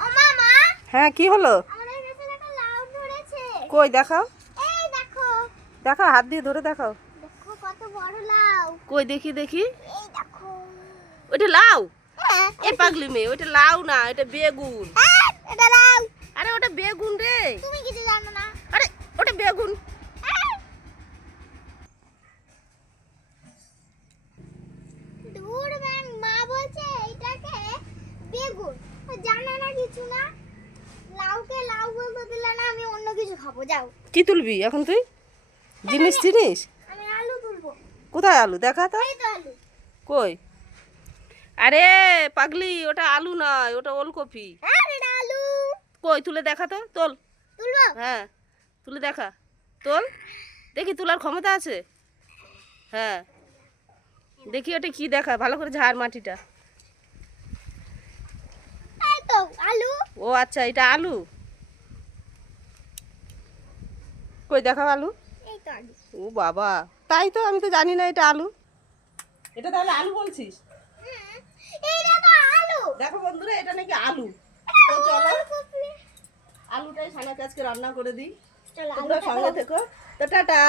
ও মামা, হ্যাঁ কি হলো? আমাদের কাছে একটা লাউ ধরেছে। কই দেখাও, এই দেখো, দেখাও, হাত দিয়ে ধরে দেখাও। দেখো কত বড় লাউ। কই দেখি দেখি। এই দেখো। ওইটা লাউ? হ্যাঁ, এ পাগলি মেয়ে, ওইটা লাউ না, এটা বেগুন। এটা লাউ। আরে ওটা বেগুন রে। তুমি কিছু জানো না। আরে ওটা বেগুন। দূর ব্যাং, মা বলছে এটাকে বেগুন। ও জানে না কিছু না। লাউকে লাউ বলতে দিলে না, আমি অন্য কিছু খাবো। যাও। কি তুলবি এখন তুই? জিনিস চিনিস? আমি আলু তুলবো। কোথায় আলু দেখা তো। এই তো আলু। কই? আরে পাগলি, ওটা আলু নয়, ওটা ওলকপি। হ্যাঁ, এটা আলু। কই তুলে দেখা তো, তোল। তুলবো? হ্যাঁ তুলে দেখা, তোল দেখি, তোলার ক্ষমতা আছে? হ্যাঁ দেখি ওটা কি, দেখা ভালো করে ঝাড় মাটিটা। এই তো আলু। ও আচ্ছা, এটা আলু। কই দেখাও আলু। এই তো আলু। ও বাবা, তাই তো, আমি তো জানি না এটা আলু। এটা তাহলে আলু বলছিস? এইটা তো আলু। দেখো বন্ধুরা, এটা নাকি আলু। তো চলো আলুটাই সানাকে আজকে রান্না করে দিই। চলো তোমরা আলুটা সঙ্গে দাও। থেকো। তো টাটা।